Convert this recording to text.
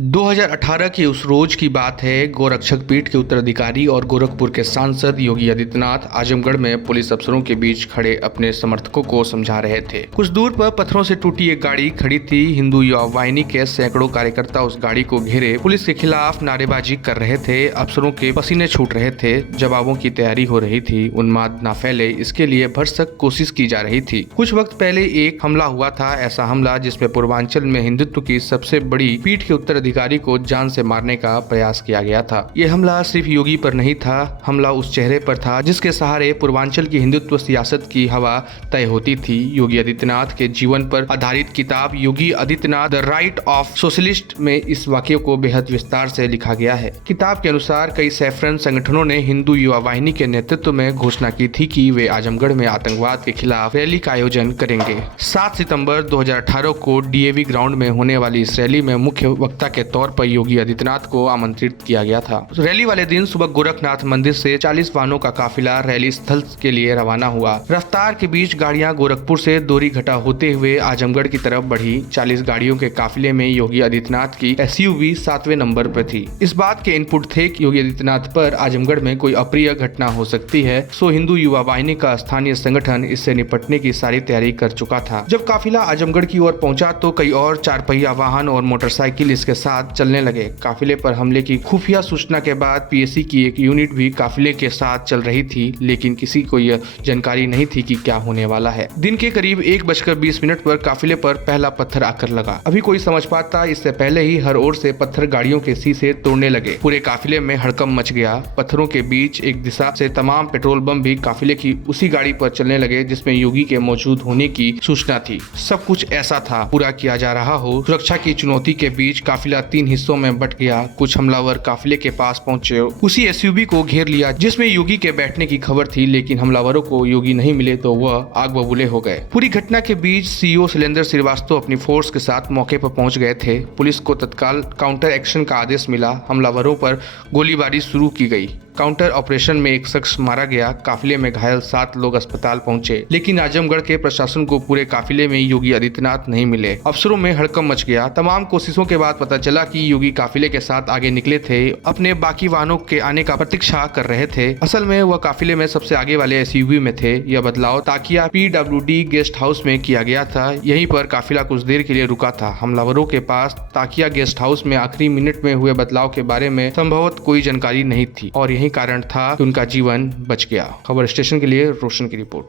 2018 की उस रोज की बात है। गोरक्षक पीठ के उत्तराधिकारी और गोरखपुर के सांसद योगी आदित्यनाथ आजमगढ़ में पुलिस अफसरों के बीच खड़े अपने समर्थकों को समझा रहे थे। कुछ दूर पर पत्थरों से टूटी एक गाड़ी खड़ी थी। हिंदू युवा वाहिनी के सैकड़ों कार्यकर्ता उस गाड़ी को घेरे पुलिस के खिलाफ नारेबाजी कर रहे थे। अफसरों के पसीने छूट रहे थे। जवाबों की तैयारी हो रही थी। उन्माद न फैले इसके लिए भरसक कोशिश की जा रही थी। कुछ वक्त पहले एक हमला हुआ था, ऐसा हमला जिसमें पूर्वांचल में हिंदुत्व की सबसे बड़ी पीठ के उत्तराधिकारी को जान से मारने का प्रयास किया गया था। ये हमला सिर्फ योगी पर नहीं था, हमला उस चेहरे पर था जिसके सहारे पूर्वांचल की हिंदुत्व सियासत की हवा तय होती थी। योगी आदित्यनाथ के जीवन पर आधारित किताब Yogi Adityanath the right of socialist में इस वाक्य को बेहद विस्तार से लिखा गया है। किताब के अनुसार कई सैफरन संगठनों ने हिंदू युवा वाहिनी के नेतृत्व में घोषणा की थी कि वे आजमगढ़ में आतंकवाद के खिलाफ रैली का आयोजन करेंगे। 7 सितंबर 2018 को डीएवी ग्राउंड में होने वाली इस रैली में मुख्य वक्ता के तौर पर योगी आदित्यनाथ को आमंत्रित किया गया था। रैली वाले दिन सुबह गोरखनाथ मंदिर से 40 वाहनों का काफिला रैली स्थल के लिए रवाना हुआ। रफ्तार के बीच गाड़ियां गोरखपुर से दोरीघटा होते हुए आजमगढ़ की तरफ बढ़ी। 40 गाड़ियों के काफिले में योगी आदित्यनाथ की एसयूवी 7वें नंबर पर थी। इस बात के इनपुट थे कि योगी आदित्यनाथ पर आजमगढ़ में कोई अप्रिय घटना हो सकती है, सो हिंदू युवा वाहिनी का स्थानीय संगठन इससे निपटने की सारी तैयारी कर चुका था। जब काफिला आजमगढ़ की ओर पहुंचा तो कई और 4 पहिया वाहन और मोटरसाइकिल इसके साथ चलने लगे। काफिले पर हमले की खुफिया सूचना के बाद पीएसी की एक यूनिट भी काफिले के साथ चल रही थी, लेकिन किसी को यह जानकारी नहीं थी कि क्या होने वाला है। दिन के करीब 1:20 पर काफिले पर पहला पत्थर आकर लगा। अभी कोई समझ पाता, इससे पहले ही हर ओर से पत्थर गाड़ियों के शीशे तोड़ने लगे। पूरे काफिले में हड़कंप मच गया। पत्थरों के बीच एक दिशा से तमाम पेट्रोल बम भी काफिले की उसी गाड़ी पर चलने लगे जिसमें योगी के मौजूद होने की सूचना थी। सब कुछ ऐसा था पूरा किया जा रहा हो। सुरक्षा की चुनौती के बीच काफिला 3 हिस्सों में बट गया। कुछ हमलावर काफिले के पास पहुंचे, उसी एसयूवी को घेर लिया जिसमें योगी के बैठने की खबर थी, लेकिन हमलावरों को योगी नहीं मिले तो वह आग बबूले हो गए। पूरी घटना के बीच सीईओ शैलेंद्र श्रीवास्तव अपनी फोर्स के साथ मौके पर पहुंच गए थे। पुलिस को तत्काल काउंटर एक्शन का आदेश मिला। हमलावरों पर गोलीबारी शुरू की गई। काउंटर ऑपरेशन में एक शख्स मारा गया। काफिले में घायल 7 लोग अस्पताल पहुंचे, लेकिन आजमगढ़ के प्रशासन को पूरे काफिले में योगी आदित्यनाथ नहीं मिले। अफसरों में हड़कंप मच गया। तमाम कोशिशों के बाद पता चला कि योगी काफिले के साथ आगे निकले थे, अपने बाकी वाहनों के आने का प्रतीक्षा कर रहे थे। असल में वह काफिले में सबसे आगे वाले एसयूवी में थे। यह बदलाव ताकिया पीडब्ल्यूडी गेस्ट हाउस में किया गया था। यहीं पर काफिला कुछ देर के लिए रुका था। हमलावरों के पास ताकिया गेस्ट हाउस में आखिरी मिनट में हुए बदलाव के बारे में संभवतः कोई जानकारी नहीं थी और यही कारण था कि उनका जीवन बच गया। खबर स्टेशन के लिए रोशन की रिपोर्ट।